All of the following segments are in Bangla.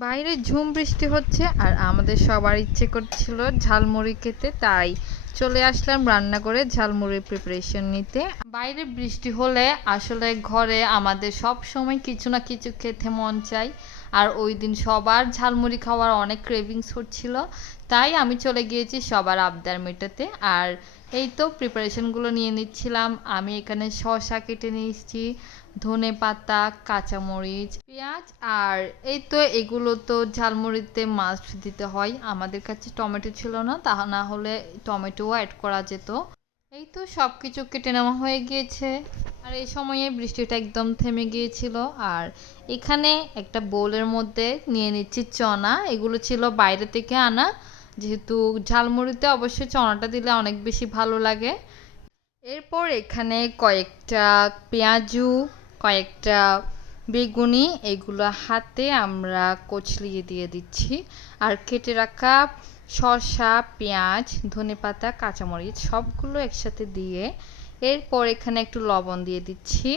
বাইরে ঝুম বৃষ্টি হচ্ছে আর আমাদের সবার ইচ্ছে করছিল ঝালমুড়ি খেতে, তাই চলে আসলাম রান্না করে ঝালমুড়ির প্রিপারেশন নিতে। বাইরে বৃষ্টি হলে আসলে ঘরে আমাদের সব সময় কিছু না কিছু খেতে মন চায়, আর ওই দিন সবার ঝালমুড়ি খাওয়ার অনেক ক্রেভিংস হচ্ছিল, তাই আমি চলে গিয়েছি সবার আবদার মেটাতে। আর এই তো প্রিপারেশনগুলো নিয়ে নিচ্ছিলাম। আমি এখানে শসা কেটে নিয়েছি, ধনে পাতা, কাঁচামরিচ, পেঁয়াজ, আর এই তো এগুলো তো ঝালমুড়িতে মাস্ট দিতে হয়। আমাদের কাছে টমেটো ছিল না, তা না হলে টমেটোও অ্যাড করা যেত। এই তো সব কিছু কেটে নেওয়া হয়ে গিয়েছে, আর এই সময়ে বৃষ্টিটা একদম থেমে গিয়েছিল। আর এখানে একটা বোলের মধ্যে নিয়ে নিচ্ছি চনা, এগুলো ছিল বাইরে থেকে আনা, যেহেতু ঝালমুড়িতে অবশ্যই চনাটা দিলে অনেক বেশি ভালো লাগে। এরপর এখানে কয়েকটা পেঁয়াজু, কয়েকটা বেগুনি, এগুলো হাতে আমরা কচলিয়ে দিয়ে দিচ্ছি। আর কেটে রাখা শসা, পেঁয়াজ, ধনেপাতা, কাঁচামরিচ সবগুলো একসাথে দিয়ে এরপর এখানে একটু লবণ দিয়ে দিচ্ছি,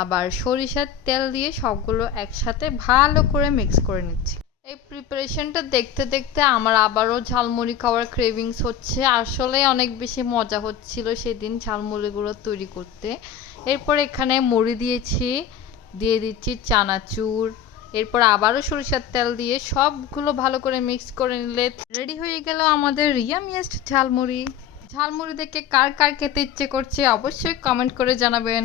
আবার সরিষার তেল দিয়ে সবগুলো একসাথে ভালো করে মিক্স করে নিচ্ছি। এই প্রিপারেশনটা দেখতে দেখতে আমার আবারও ঝালমুড়ি খাওয়ার ক্রেভিংস হচ্ছে। আসলে অনেক বেশি মজা হচ্ছিল সেদিন ঝালমুড়িগুলো তৈরি করতে। এরপর এখানে মুড়ি দিয়েছি, দিয়ে দিচ্ছি চানাচুর, এরপর আবারও সরিষার তেল দিয়ে সবগুলো ভালো করে মিক্স করে নিলে রেডি হয়ে গেল আমাদের ইয়ামিয়েস্ট ঝালমুড়ি। ঝালমুড়ি দেখে কার কার খেতে ইচ্ছে করছে অবশ্যই কমেন্ট করে জানাবেন।